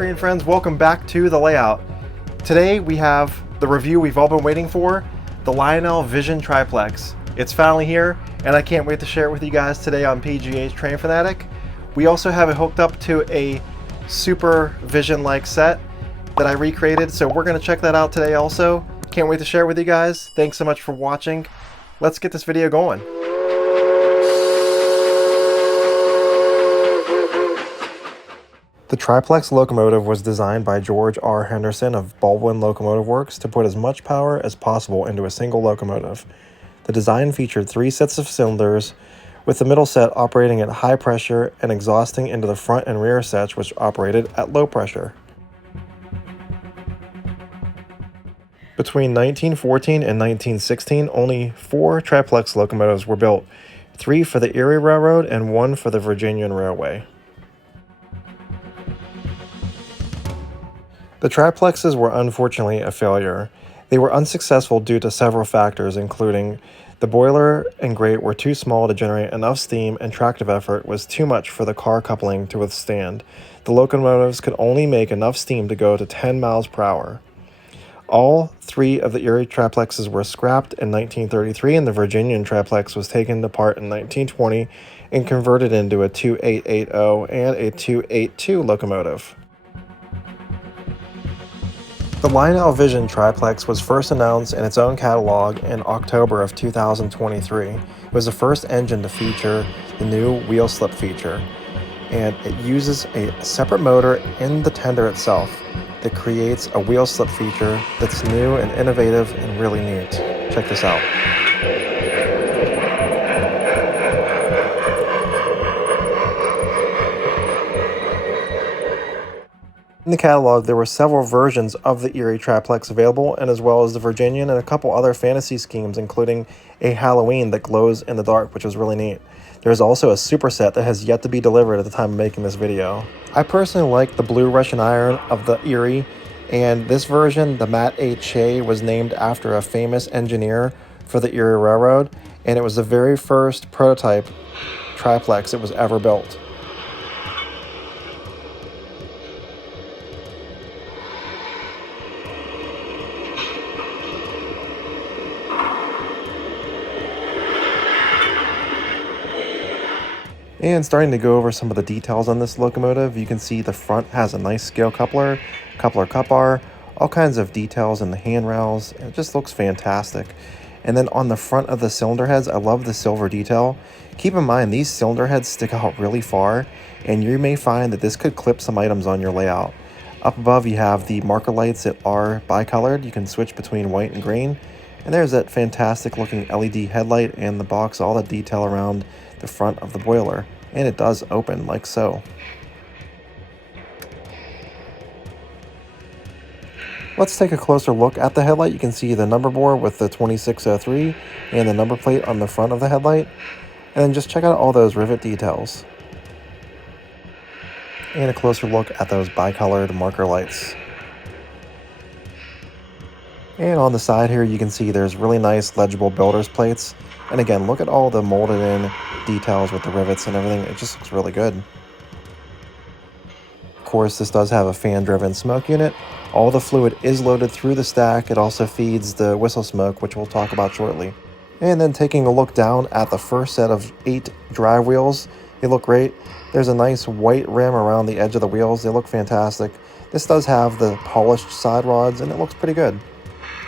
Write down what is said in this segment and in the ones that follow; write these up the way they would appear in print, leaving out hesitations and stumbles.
train friends, welcome back to the layout. Today we have the review we've all been waiting for, the Lionel Vision Triplex. It's finally here and I can't wait to share it with you guys today on PGHTRAINFANATIC. We also have it hooked up to a super vision-like set that I recreated, so we're going to check that out today also. Can't wait to share it with you guys. Thanks so much for watching. Let's get this video going. The Triplex locomotive was designed by George R. Henderson of Baldwin Locomotive Works to put as much power as possible into a single locomotive. The design featured 3 sets of cylinders, with the middle set operating at high pressure and exhausting into the front and rear sets, which operated at low pressure. Between 1914 and 1916, only 4 triplex locomotives were built, 3 for the Erie Railroad and 1 for the Virginian Railway. The triplexes were unfortunately a failure. They were unsuccessful due to several factors, including the boiler and grate were too small to generate enough steam, and tractive effort was too much for the car coupling to withstand. The locomotives could only make enough steam to go to 10 miles per hour. All 3 of the Erie triplexes were scrapped in 1933, and the Virginian triplex was taken apart in 1920 and converted into a 2880 and a 282 locomotive. The Lionel Vision Triplex was first announced in its own catalog in October of 2023. It was the first engine to feature the new wheel slip feature, and it uses a separate motor in the tender itself that creates a wheel slip feature that's new and innovative and really neat. Check this out. In the catalog, there were several versions of the Erie Triplex available, and as well as the Virginian and a couple other fantasy schemes, including a Halloween that glows in the dark, which was really neat. There's also a superset that has yet to be delivered at the time of making this video. I personally like the blue Russian iron of the Erie, and this version, the Matt H. Shay, was named after a famous engineer for the Erie Railroad, and it was the very first prototype triplex that was ever built. And starting to go over some of the details on this locomotive, you can see the front has a nice scale coupler cup bar, all kinds of details in the handrails. It just looks fantastic. And then on the front of the cylinder heads, I love the silver detail. Keep in mind, these cylinder heads stick out really far, and you may find that this could clip some items on your layout. Up above, you have the marker lights that are bicolored. You can switch between white and green. And there's that fantastic looking LED headlight and the box, all the detail around the front of the boiler. And it does open like so. Let's take a closer look at the headlight. You can see the number board with the 2603 and the number plate on the front of the headlight. And then just check out all those rivet details. And a closer look at those bicolored marker lights. And on the side here, you can see there's really nice legible builder's plates. And again, look at all the molded in details with the rivets and everything. It just looks really good. Of course, this does have a fan-driven smoke unit. All the fluid is loaded through the stack. It also feeds the whistle smoke, which we'll talk about shortly. And then taking a look down at the first set of 8 drive wheels, they look great. There's a nice white rim around the edge of the wheels. They look fantastic. This does have the polished side rods, and it looks pretty good.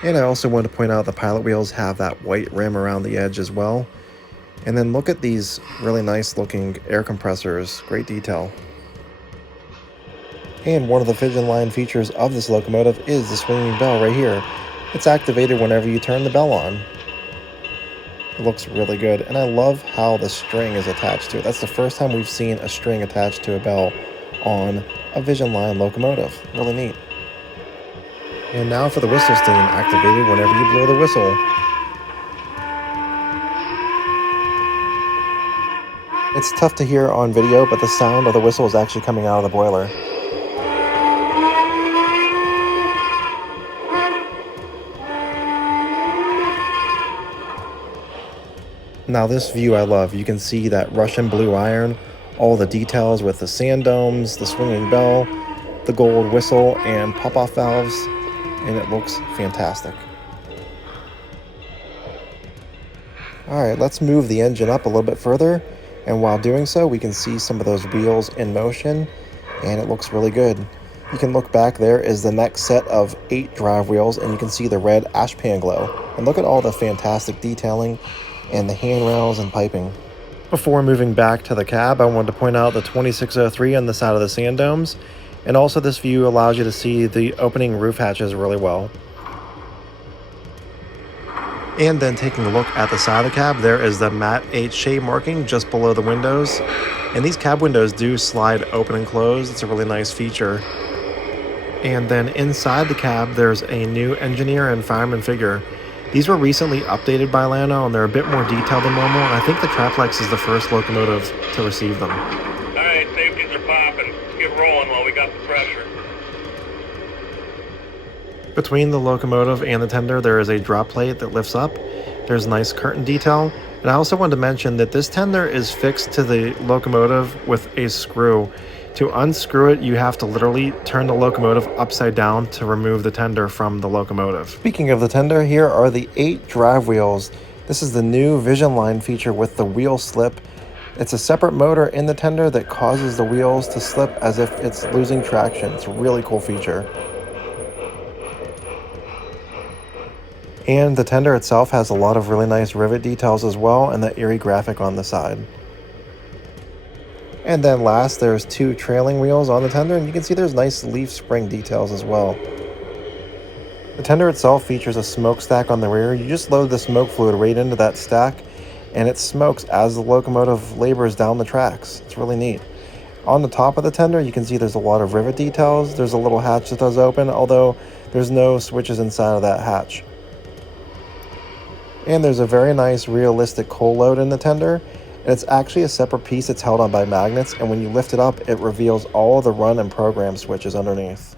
And I also want to point out the pilot wheels have that white rim around the edge as well. And then look at these really nice looking air compressors, great detail. And one of the Vision line features of this locomotive is the swinging bell right here. It's activated whenever you turn the bell on. It looks really good, and I love how the string is attached to it. That's the first time we've seen a string attached to a bell on a Vision line locomotive. Really neat. And now for the whistle steam, activated whenever you blow the whistle. It's tough to hear on video, but the sound of the whistle is actually coming out of the boiler. Now this view I love. You can see that Russian blue iron, all the details with the sand domes, the swinging bell. the gold whistle and pop-off valves, and it looks fantastic. Alright, let's move the engine up a little bit further, and while doing so we can see some of those wheels in motion, and it looks really good. You can look back, there is the next set of 8 drive wheels, and you can see the red ash pan glow. And look at all the fantastic detailing and the handrails and piping. Before moving back to the cab, I wanted to point out the 2603 on the side of the sand domes, and also this view allows you to see the opening roof hatches really well. And then taking a look at the side of the cab, there is the matte H Shay marking just below the windows. And these cab windows do slide open and close. It's a really nice feature. And then inside the cab, there's a new engineer and fireman figure. These were recently updated by Lionel, and they're a bit more detailed than normal, and I think the Triplex is the first locomotive to receive them. Alright, safeties are popping. Let's get rolling while we got the pressure. Between the locomotive and the tender, there is a drop plate that lifts up. There's nice curtain detail. And I also wanted to mention that this tender is fixed to the locomotive with a screw. To unscrew it, you have to literally turn the locomotive upside down to remove the tender from the locomotive. Speaking of the tender, here are the 8 drive wheels. This is the new Vision Line feature with the wheel slip. It's a separate motor in the tender that causes the wheels to slip as if it's losing traction. It's a really cool feature. And the tender itself has a lot of really nice rivet details as well, and that Erie graphic on the side. And then last, there's 2 trailing wheels on the tender, and you can see there's nice leaf spring details as well. The tender itself features a smokestack on the rear. You just load the smoke fluid right into that stack, and it smokes as the locomotive labors down the tracks. It's really neat. On the top of the tender, you can see there's a lot of rivet details. There's a little hatch that does open, although there's no switches inside of that hatch. And there's a very nice realistic coal load in the tender, and it's actually a separate piece that's held on by magnets, and when you lift it up, it reveals all of the run and program switches underneath.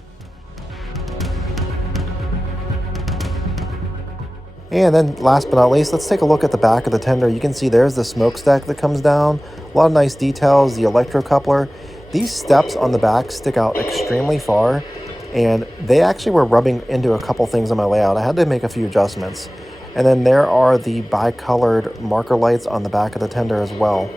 And then last but not least, let's take a look at the back of the tender. You can see there's the smokestack that comes down, a lot of nice details, the electrocoupler. These steps on the back stick out extremely far, and they actually were rubbing into a couple things on my layout. I had to make a few adjustments. And then there are the bi-colored marker lights on the back of the tender as well.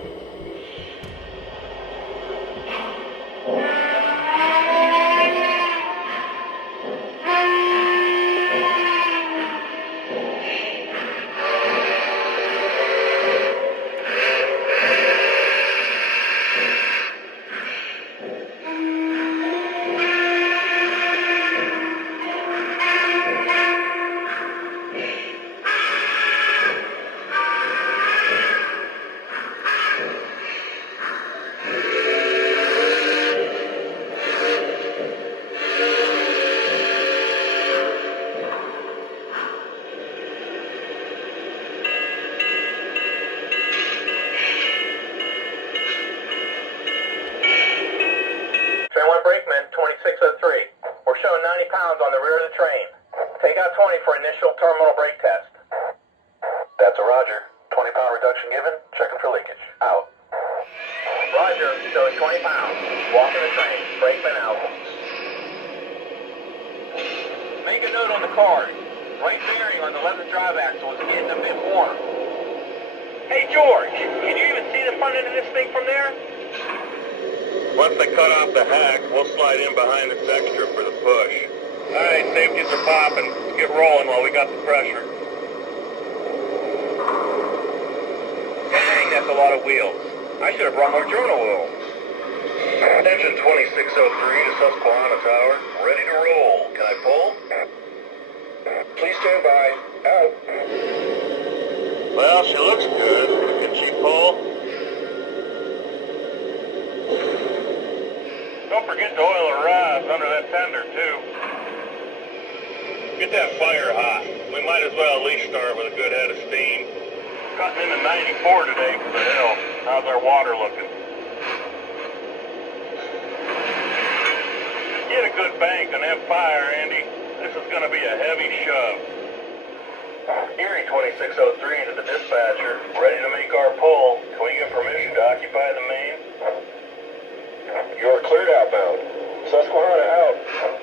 We're showing 90 pounds on the rear of the train. Take out 20 for initial terminal brake test. That's a roger. 20 pound reduction given. Checking for leakage. Out. Roger. Showing 20 pounds. Walking the train. Brakeman out. Make a note on the card. Right bearing on the left drive axle is getting a bit warm. Hey George, can you even see the front end of this thing from there? Once they cut off the hack, we'll slide in behind this extra for the push. Alright, safeties are popping. Let's get rolling while we got the pressure. Dang, that's a lot of wheels. I should have brought more journal wheels. Engine 2603 to Susquehanna Tower. Ready to roll. Can I pull? Please stand by. Out. Well, she looks good. Can she pull? Don't forget to oil the rods under that tender, too. Get that fire hot. We might as well at least start with a good head of steam. Cutting into 94 today for the hill. How's our water looking? Get a good bank and have fire, Andy. This is going to be a heavy shove. Erie 2603 to the dispatcher. Ready to make our pull. Can we get permission to occupy the main? You're cleared outbound. Susquehanna out.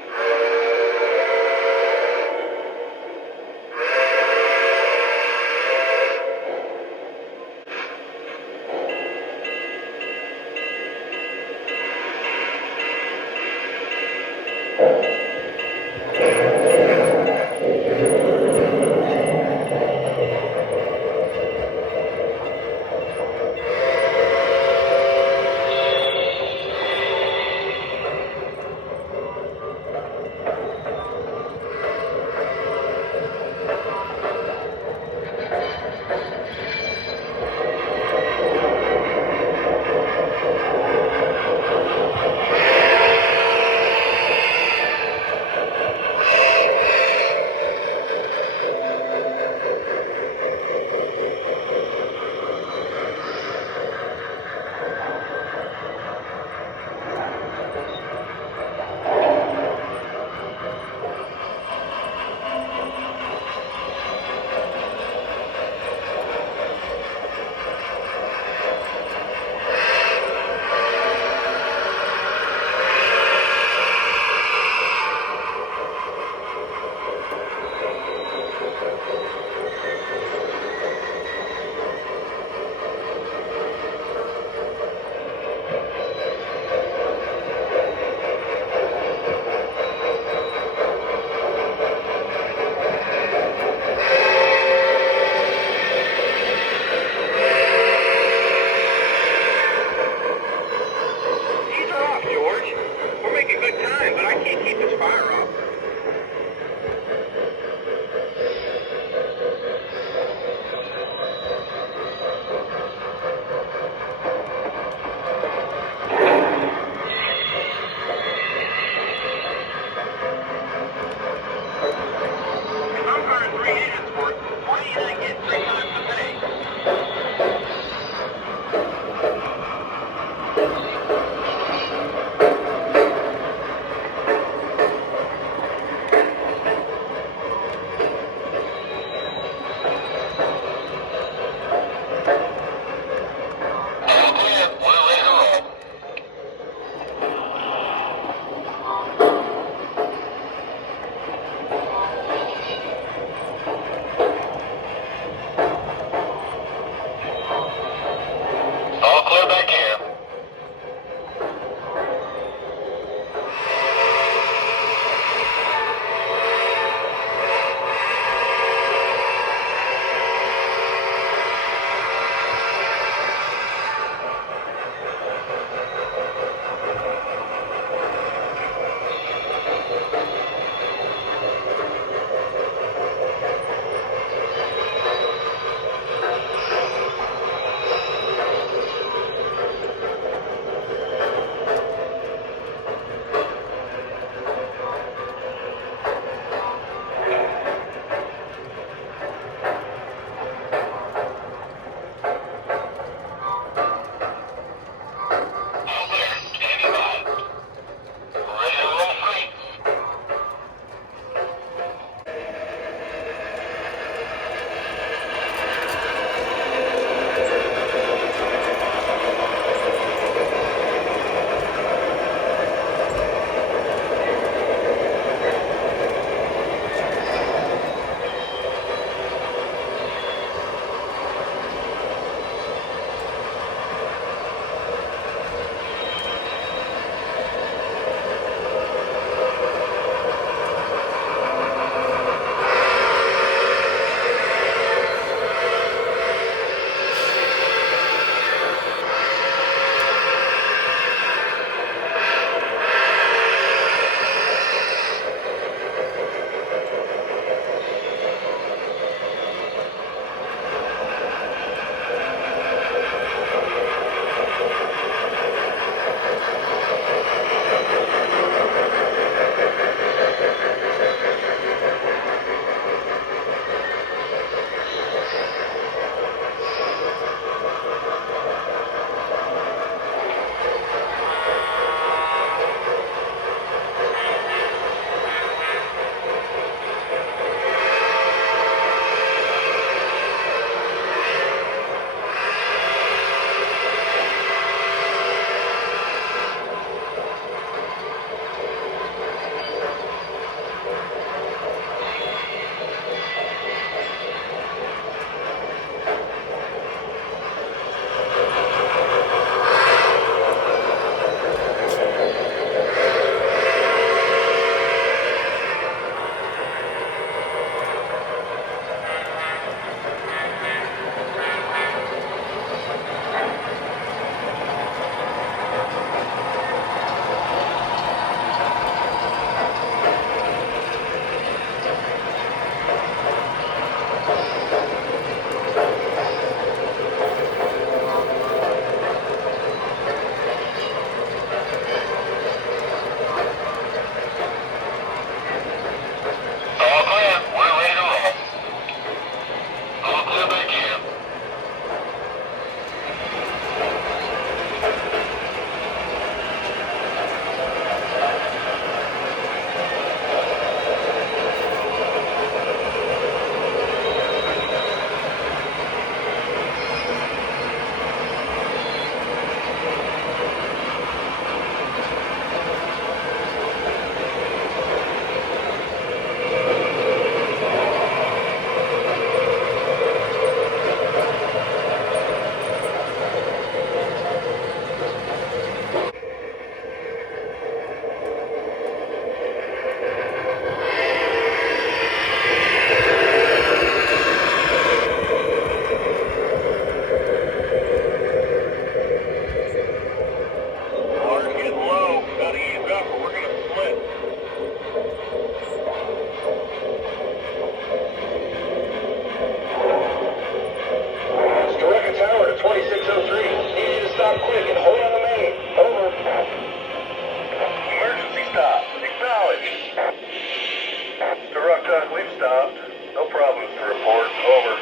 No problems to report. Over.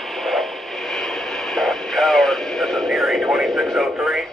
Tower, this is Erie 2603.